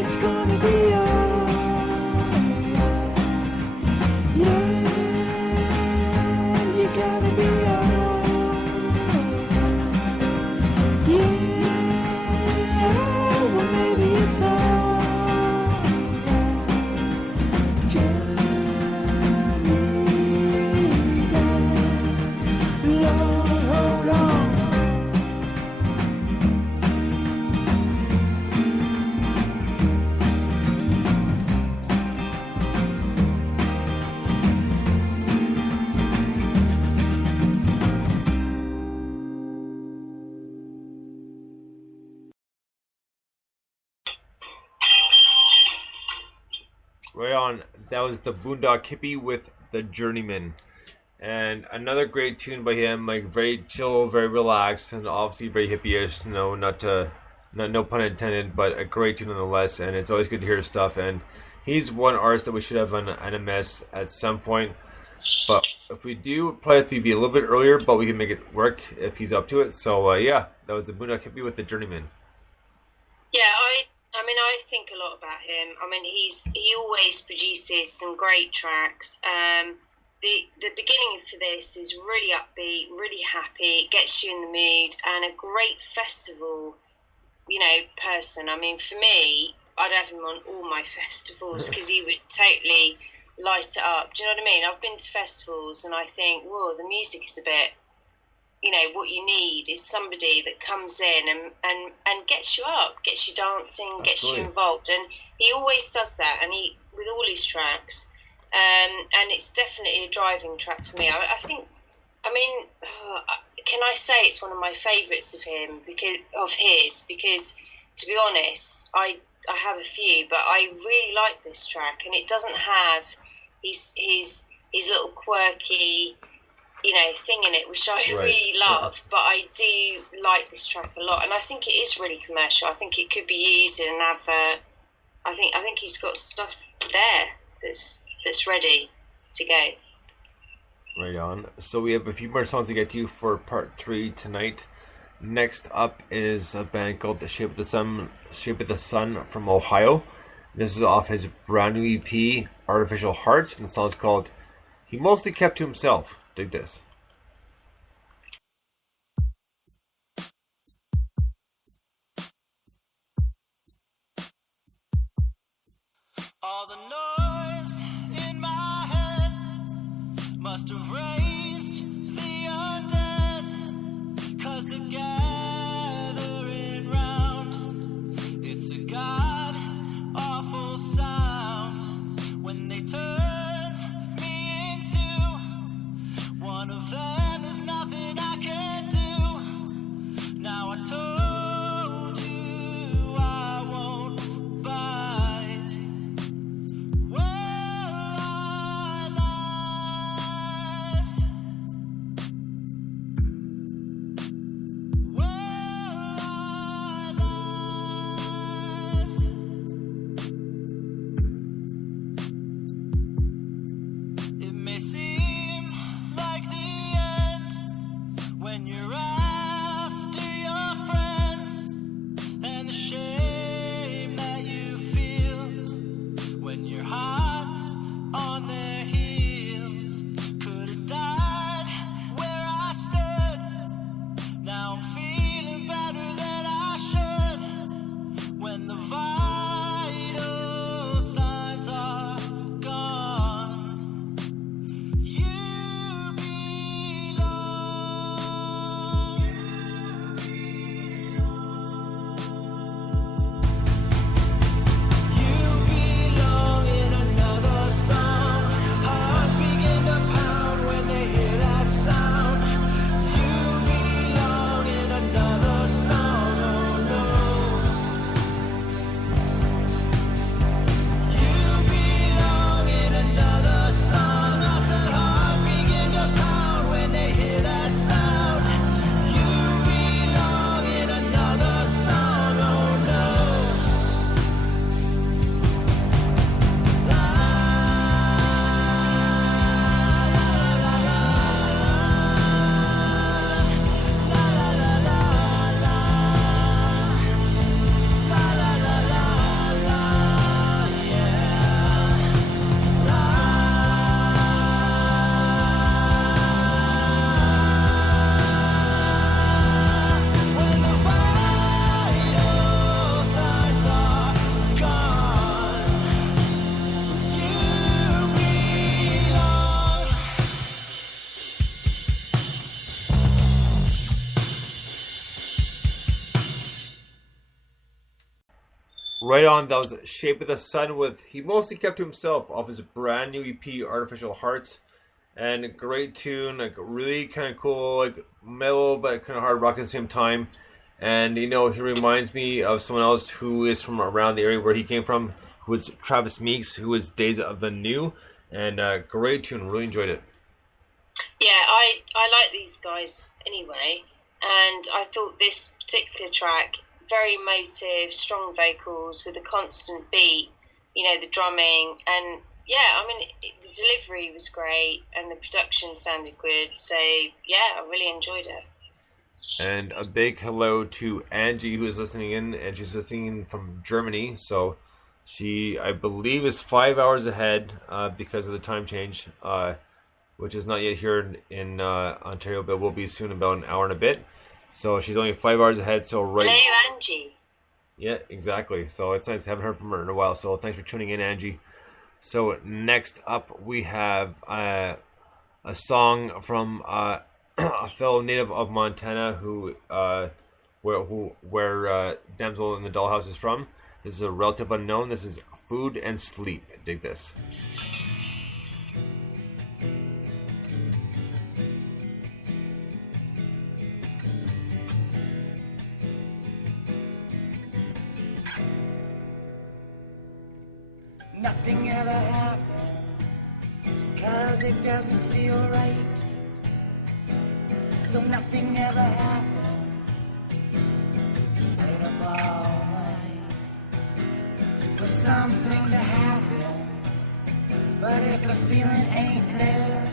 It's gonna be alright. Yeah, you gotta be alright. Yeah, well maybe it's alright. Johnny Depp, Lord, hold on. Right on. That was the Boondock Hippie with The Journeyman. And another great tune by him, like very chill, very relaxed, and obviously very hippie-ish. No pun intended, but a great tune nonetheless. And it's always good to hear his stuff. And he's one artist that we should have on NMS at some point. But if we do, play it to be a little bit earlier, but we can make it work if he's up to it. So yeah, that was the Boondock Hippie with The Journeyman. Yeah, I mean, I think a lot about him. I mean, he always produces some great tracks. The beginning for this is really upbeat, really happy, it gets you in the mood, and a great festival, person. I mean, for me, I'd have him on all my festivals because he would totally light it up. Do you know what I mean? I've been to festivals and I think, whoa, the music is a bit, what you need is somebody that comes in and gets you up, gets you dancing, gets you involved. And he always does that, and he with all his tracks. And it's definitely a driving track for me. I think, can I say it's one of my favourites of his? Because to be honest, I have a few, but I really like this track, and it doesn't have his little quirky, thing in it, which I really love. Yeah. But I do like this track a lot, and I think it is really commercial. I think it could be used in an advert. I think he's got stuff there that's ready to go. Right on. So we have a few more songs to get to for part 3 tonight. Next up is a band called The Shape of the Sun from Ohio. This is off his brand new EP, Artificial Hearts, and the song's called He Mostly Kept to Himself. Dig this. All the noise in my head must have raised the undead, 'cause they're gathering round. It's a god awful sound when they turn me into one of them. There's nothing I can do. Now I told you I won't bite. Well, I lied. Right on, that was Shape of the Sun with, he mostly kept to himself off his brand new EP, Artificial Hearts. And a great tune, like really kind of cool, like mellow but kind of hard rock at the same time. And he reminds me of someone else who is from around the area where he came from, who was Travis Meeks, who was Days of the New. And great tune, really enjoyed it. Yeah, I like these guys anyway. And I thought this particular track, very emotive, strong vocals with a constant beat, the drumming. And yeah, I mean, the delivery was great and the production sounded good. So yeah, I really enjoyed it. And a big hello to Angie, who is listening in, and she's listening in from Germany. So she, I believe, is 5 hours ahead because of the time change, which is not yet here in Ontario, but will be soon, about an hour and a bit. So she's only 5 hours ahead. So Hello, Angie. Yeah, exactly. So it's nice. Haven't heard from her in a while. So thanks for tuning in, Angie. So next up, we have a song from a fellow native of Montana who where Damsel in the Dollhouse is from. This is a relative unknown. This is Food and Sleep. Dig this. Nothing ever happens, 'cause it doesn't feel right. So nothing ever happens. Wait up all night for something to happen. But if the feeling ain't there,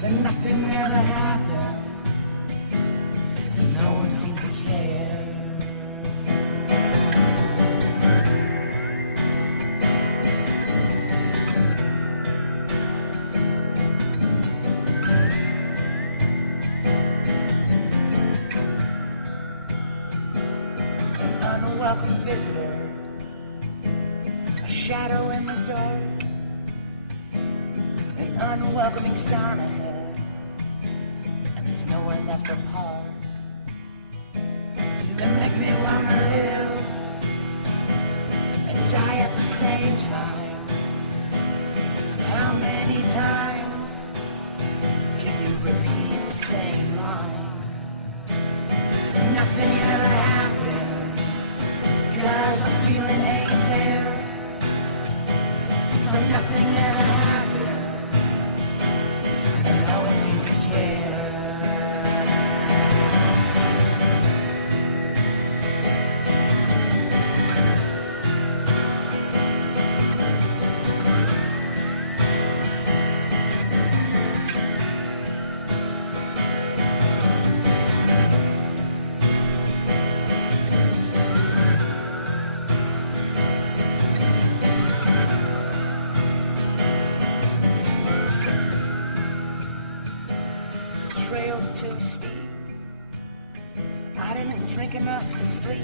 then nothing ever happens. And no one seems to care. Unwelcome visitor, a shadow in the dark, an unwelcoming sound ahead, and there's nowhere left to park. You make me wanna live and die at the same time. How many times can you repeat the same line? Nothing ever happens, 'cause the feeling ain't there. So nothing ever happens, and no one seems to care. Trail's too steep. I didn't drink enough to sleep.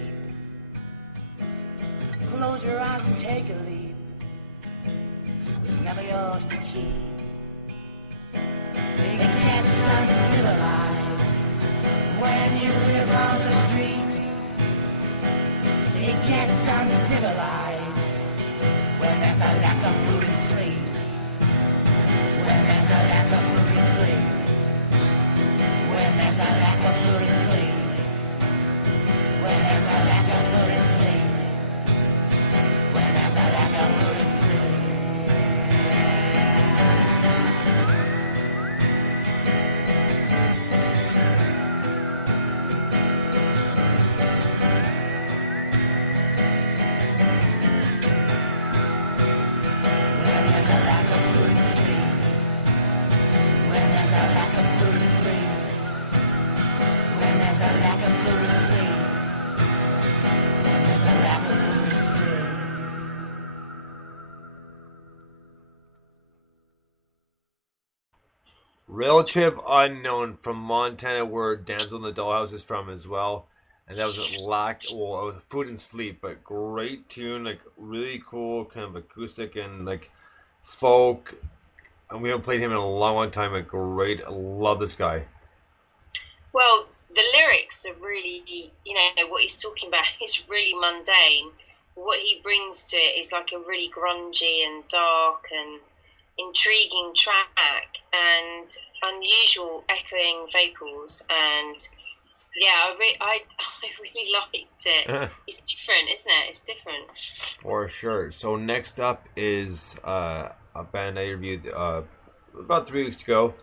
Close your eyes and take a leap. It was never yours to keep. It gets uncivilized when you live on the street. It gets uncivilized when there's a lack of food and sleep. When there's a lack of food and sleep. When there's a lack of food and sleep. When there's a lack of food and sleep. When there's a lack of food and sleep. When there's a lack of food and sleep. When there's a lack of food and sleep. When there's a lack of food and sleep. When there's a lack of food and sleep. Relative Unknown from Montana, where Damsel in the Dollhouse is from as well. And that was Food and Sleep, but great tune, like really cool, kind of acoustic and like folk. And we haven't played him in a long, long time, but great. I love this guy. Well, the lyrics are really, you know, what he's talking about is really mundane. What he brings to it is like a really grungy and dark and intriguing track and unusual echoing vocals, and yeah, I really liked it. It's different, isn't it? It's different. For sure. So next up is a band I interviewed about 3 weeks ago.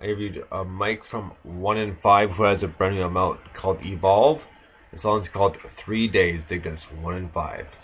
I interviewed Mike from 1 in 5, who has a brand new album out called Evolve. The song's called 3 Days. Dig this, 1 in 5.